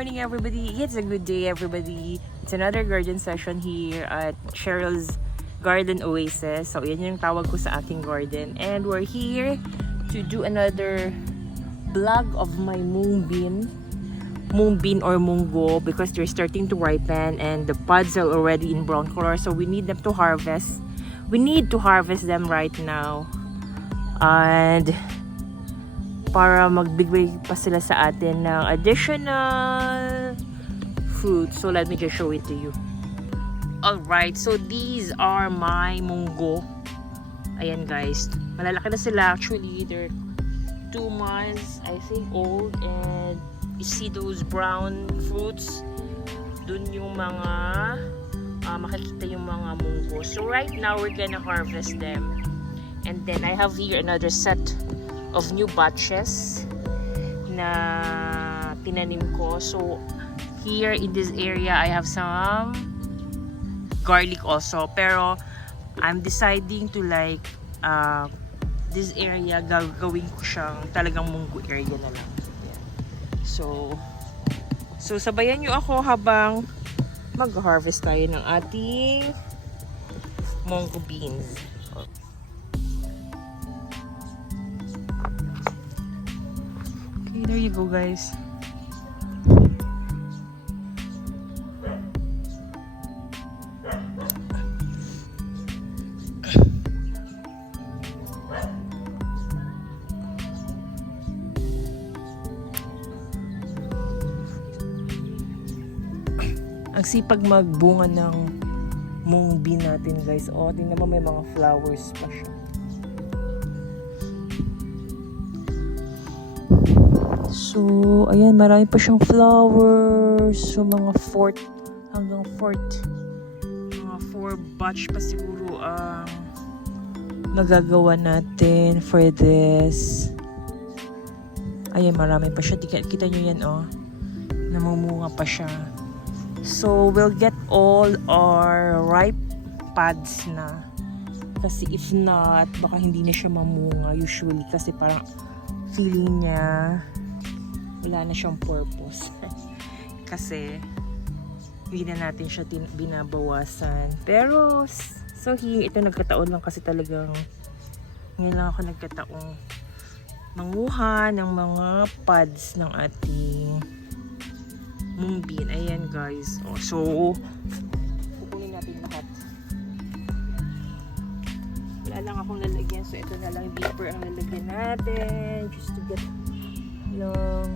morning, everybody. It's a good day, everybody. It's another garden session here at Cheryl's Garden Oasis. So, yan yung tawag ko sa aking garden. And we're here to do another vlog of my mung bean or munggo because they're starting to ripen and the pods are already in brown color. So, we need them to harvest. We need to harvest them right now. And para magbigay pa sila sa atin ng additional fruit. So let me just show it to you. Alright, so these are my munggo. Ayan guys, malalaki na sila actually. They're 2 months I think old, and you see those brown fruits. Dun yung mga makikita yung mga munggo. So right now we're gonna harvest them. And then I have here another set of new batches na tinanim ko. So here in this area I have some garlic also, pero I'm deciding to like this area gagawin ko siyang talagang munggo area na lang. So sabayan nyo ako habang mag-harvest tayo ng ating munggo beans. There you go, guys. Ang sipag magbunga ng mung bean natin, guys. O, tingnan mo, may mga flowers pa siya. So, ayan, marami pa siyang flowers. So, mga 4th hanggang 4th. Mga 4 batch pa siguro ang magagawa natin for this. Ayan, marami pa siya. Kita nyo yan, oh. Namumunga pa siya. So, we'll get all our ripe pods na. Kasi if not, baka hindi na siya mamunga usually. Kasi parang feeling niya wala na siyang purpose. Kasi hindi na natin siya binabawasan. Pero so here, ito nagkataon lang kasi talagang ngayon lang ako nagkataong manguha ng mga pods ng ating mung bean. Ayan guys. Oh, so kukunin natin lahat. Wala lang akong lalagyan. So ito na lang deeper ang lalagyan natin just to get long.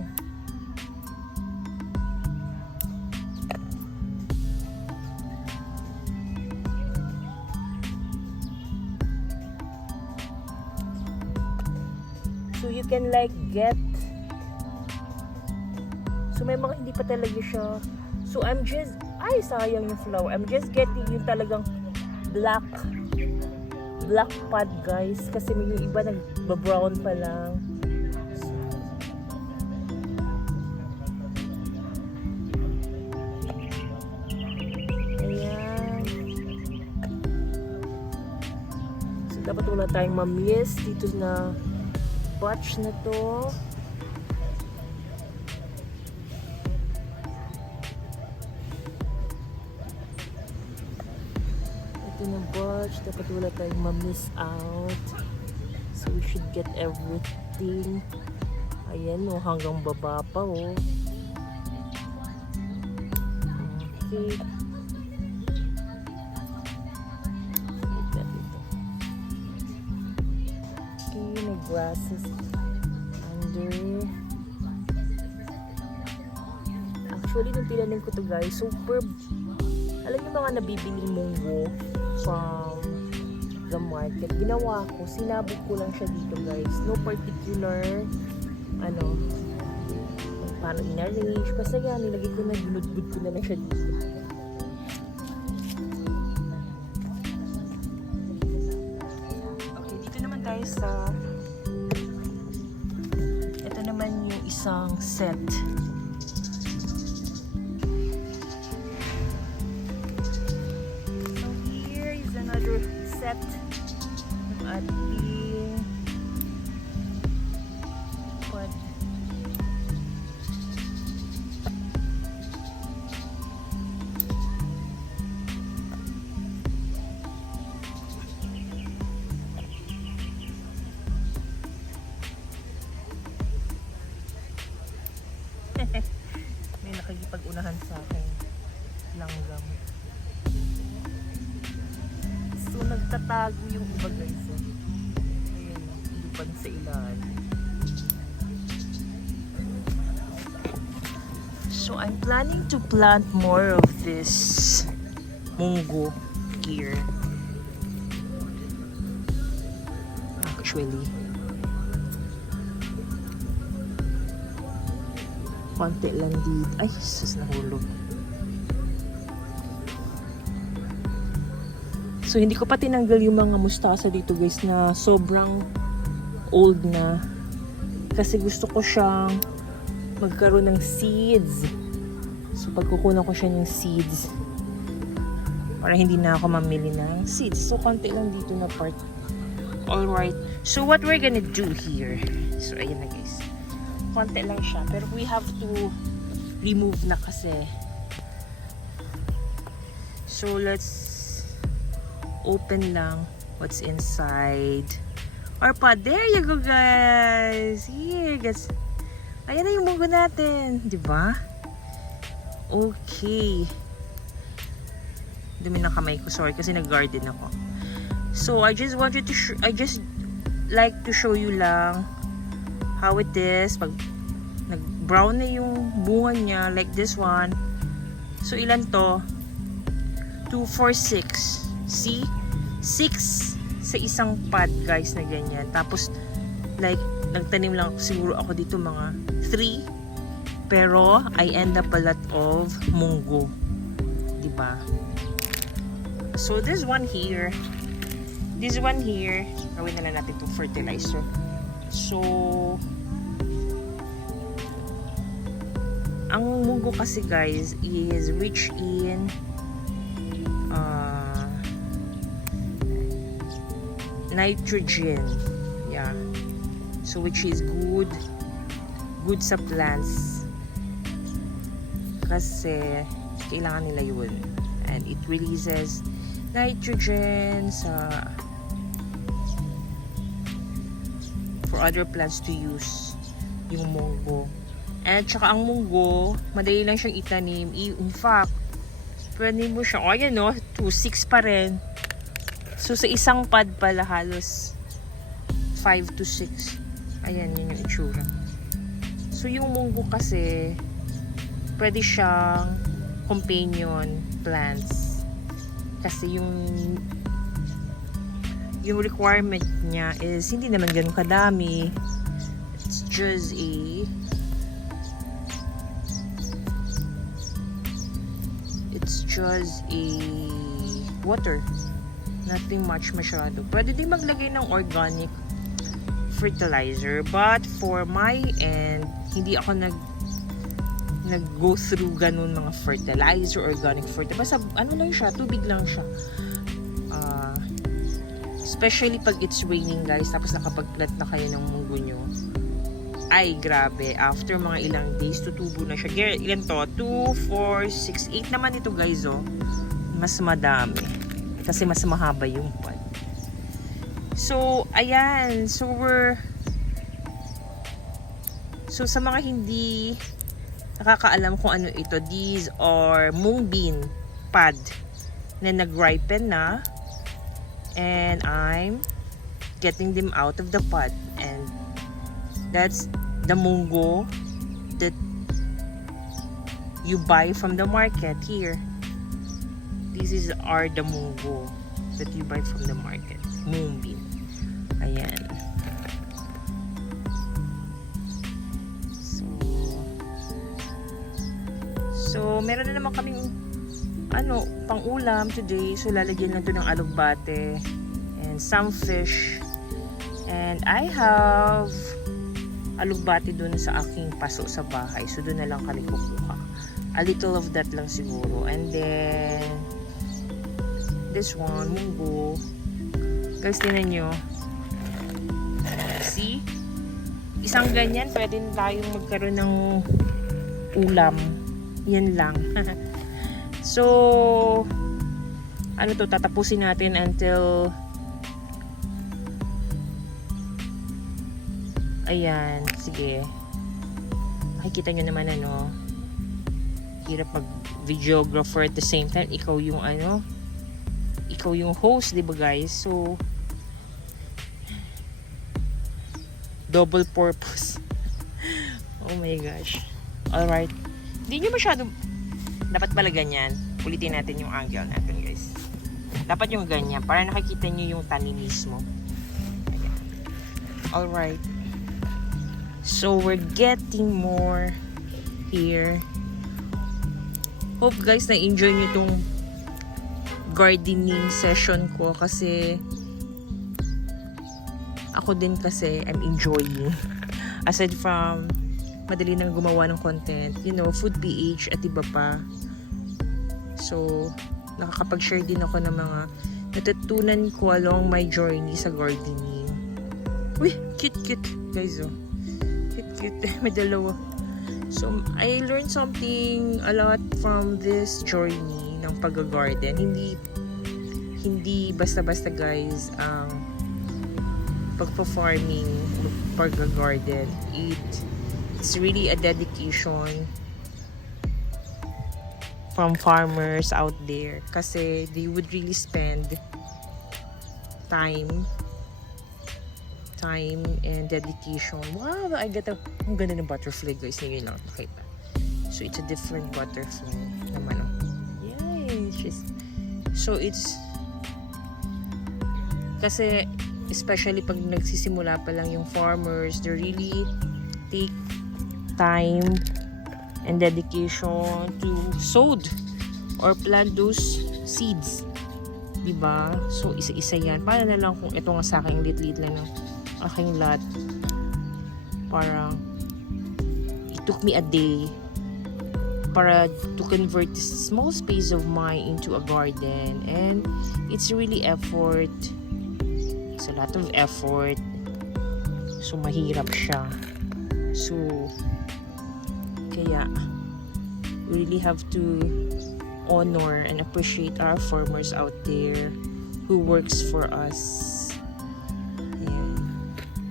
So you can like get, so may mga hindi pa talaga siya. So I'm just, ay sayang yung flower. I'm just getting yung talagang black pod guys, kasi may yung iba nag-brown pa lang. Dapat wala tayong ma-miss dito na batch na to. Ito na batch. Dapat wala tayong ma-miss out. So we should get everything. Ayan o, hanggang baba pa o. Okay. Grasses under. Actually, nung tinanim ko to guys, super, alam niyo mga nabibiling munggo from the market, ginawa ko, sinabog ko lang siya dito guys. No particular paano in-arrange, basta yan, nilagay ko na, ginudgud ko na lang siya dito. Okay, dito naman tayo sa isang set. So here is another set ng ating pod. nagtatago yung iba guys. Ayan, lupad sa ilalim. So I'm planning to plant more of this munggo here. Actually, konti lang dito. Ay, sus, nahulog. So hindi ko pa tinanggal yung mga mustasa dito guys na sobrang old na. Kasi gusto ko siyang magkaroon ng seeds. So pagkukunan ko siya ng seeds para hindi na ako mamili ng seeds. So konti lang dito na part. Alright. So what we're gonna do here. So ayan na guys. Konti lang siya. Pero we have to remove na kasi. So let's open lang what's inside our pot. There you go guys. Here guys. Ayan na yung munggo natin, di ba? Okay. Dumi ng kamay ko, sorry kasi nag-garden ako. So I just wanted to I just like to show you lang how it is pag nag-brown na yung bunga niya like this one. So ilan to? 2, 4, 6. See? 6 sa isang pot guys na ganyan. Tapos like nagtanim lang siguro ako dito mga 3, pero I end up a lot of munggo, diba? So this one here, gawin na lang natin itong fertilizer. So ang munggo kasi guys is rich in nitrogen, yeah. So which is good sa plants kasi kailangan nila yun, and it releases nitrogen for other plants to use yung munggo. And tsaka ang munggo madali lang siyang itanim. In fact, pwede mo siya, ayan no, 2, 6 pa rin. So sa isang pod pala halos 5 to 6. Ayan, yun yung itsura. So yung munggo kasi pwede siyang companion plants. Kasi yung requirement niya is hindi naman ganun kadami. It's just a water. Nothing much masyado. Pwede din maglagay ng organic fertilizer, but for my end, hindi ako nag-go through ganun mga fertilizer, organic fertilizer. Basta ano lang siya, tubig lang siya. Especially pag it's raining guys, tapos nakapag-plant na kayo ng munggo nyo. Ay, grabe. After mga ilang days, tutubo na siya. Ilan to? 2, 4, 6, 8 naman ito guys, oh. Mas madami. Kasi mas mahaba yung pod. So, ayan. So sa mga hindi nakakaalam kung ano ito, these are mung bean pod na nag-ripen na. And I'm getting them out of the pod. And that's the munggo that you buy from the market here. These are the munggo that you buy from the market. Mung bean. Ayan. So meron na naman kaming pang-ulam today. So lalagyan lang to ng alugbate and some fish. And I have alugbate dun sa aking paso sa bahay. So dun na lang kami kukuha. A little of that lang siguro. And then this one, munggo. Guys, tinan nyo. See? Isang ganyan, pwede na tayong magkaroon ng ulam. Yan lang. So, ano to, tatapusin natin until ayan, sige. Makikita nyo naman hirap mag videographer at the same time. Ikaw yung ikaw yung host, di ba guys? So, double purpose. Oh my gosh. Alright. Hindi nyo masyado, dapat pala ganyan. Ulitin natin yung angle natin guys. Dapat yung ganyan, para nakikita nyo yung tanim mismo. Ayan. Alright. So, we're getting more here. Hope guys na-enjoy nyo itong gardening session ko kasi ako din kasi I'm enjoying. Aside from madali nang gumawa ng content, you know, food PH at iba pa. So, nakakapag-share din ako ng mga natutunan ko along my journey sa gardening. Uy, cute guys oh. Cute. May dalawa. So, I learned something a lot from this journey ng pag-garden. Hindi basta-basta guys ang pagpa-farming, pag-garden. It's really a dedication from farmers out there kasi they would really spend time and dedication. Wow, ang ganda ng butterfly guys, ngayon lang nakita. So it's a different butterfly naman. Yay! So it's kasi especially pag nagsisimula pa lang yung farmers, they really take time and dedication to sow or plant those seeds. Diba? So, isa-isa yan. Paano na lang kung ito nga sa akin, lit-lit lang ng aking lot. Parang, it took me a day para to convert this small space of mine into a garden. And it's really effort. It's a lot of effort. So, mahirap siya. So, kaya, we really have to honor and appreciate our farmers out there who works for us. Ayan.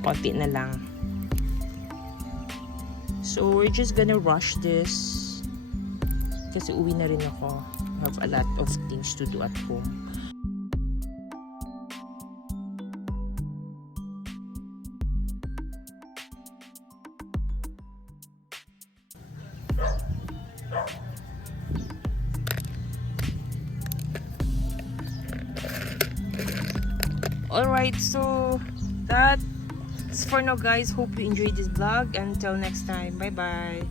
Konti na lang. So, we're just gonna rush this kasi uwi na rin ako. I have a lot of things to do at home. Alright, so that's for now guys. Hope you enjoyed this vlog. Until next time, bye bye.